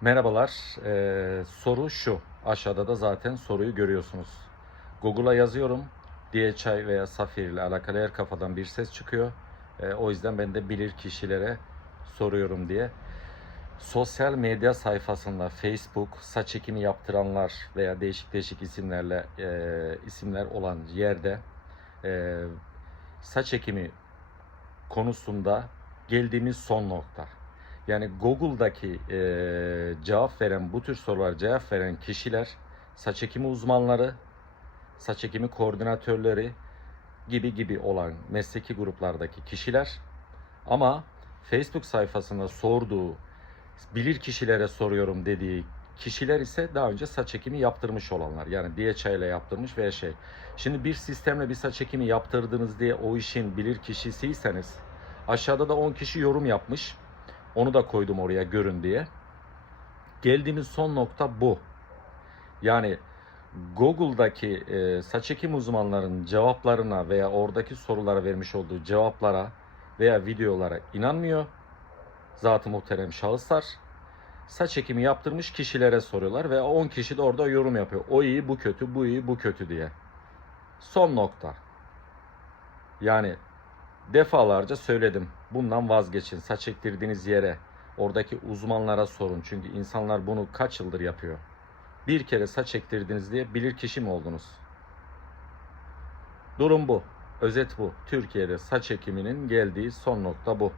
Merhabalar. Ee, soru şu. Aşağıda da zaten soruyu görüyorsunuz. Google'a yazıyorum. DHI veya Safir ile alakalı her kafadan bir ses çıkıyor. Ee, o yüzden ben de bilir kişilere soruyorum diye. Sosyal medya sayfasında Facebook saç ekimi yaptıranlar veya değişik değişik isimlerle e, isimler olan yerde e, saç ekimi konusunda geldiğimiz son nokta. Yani Google'daki e, cevap veren bu tür sorulara cevap veren kişiler saç ekimi uzmanları, saç ekimi koordinatörleri gibi gibi olan mesleki gruplardaki kişiler ama Facebook sayfasında sorduğu bilir kişilere soruyorum dediği kişiler ise daha önce saç ekimi yaptırmış olanlar. Yani DHA ile yaptırmış veya şey. Şimdi bir sistemle bir saç ekimi yaptırdınız diye o işin bilir kişisiyseniz aşağıda da 10 kişi yorum yapmış. Onu da koydum oraya görün diye. Geldiğimiz son nokta bu. Yani Google'daki e, saç ekim uzmanlarının cevaplarına veya oradaki sorulara vermiş olduğu cevaplara veya videolara inanmıyor. Zat-ı muhterem şahıslar saç ekimi yaptırmış kişilere soruyorlar ve 10 kişi de orada yorum yapıyor. O iyi, bu kötü, bu iyi, bu kötü diye. Son nokta. Yani defalarca söyledim. Bundan vazgeçin. Saç ektirdiğiniz yere, oradaki uzmanlara sorun. Çünkü insanlar bunu kaç yıldır yapıyor. Bir kere saç ektirdiniz diye bilir kişi mi oldunuz? Durum bu. Özet bu. Türkiye'de saç ekiminin geldiği son nokta bu.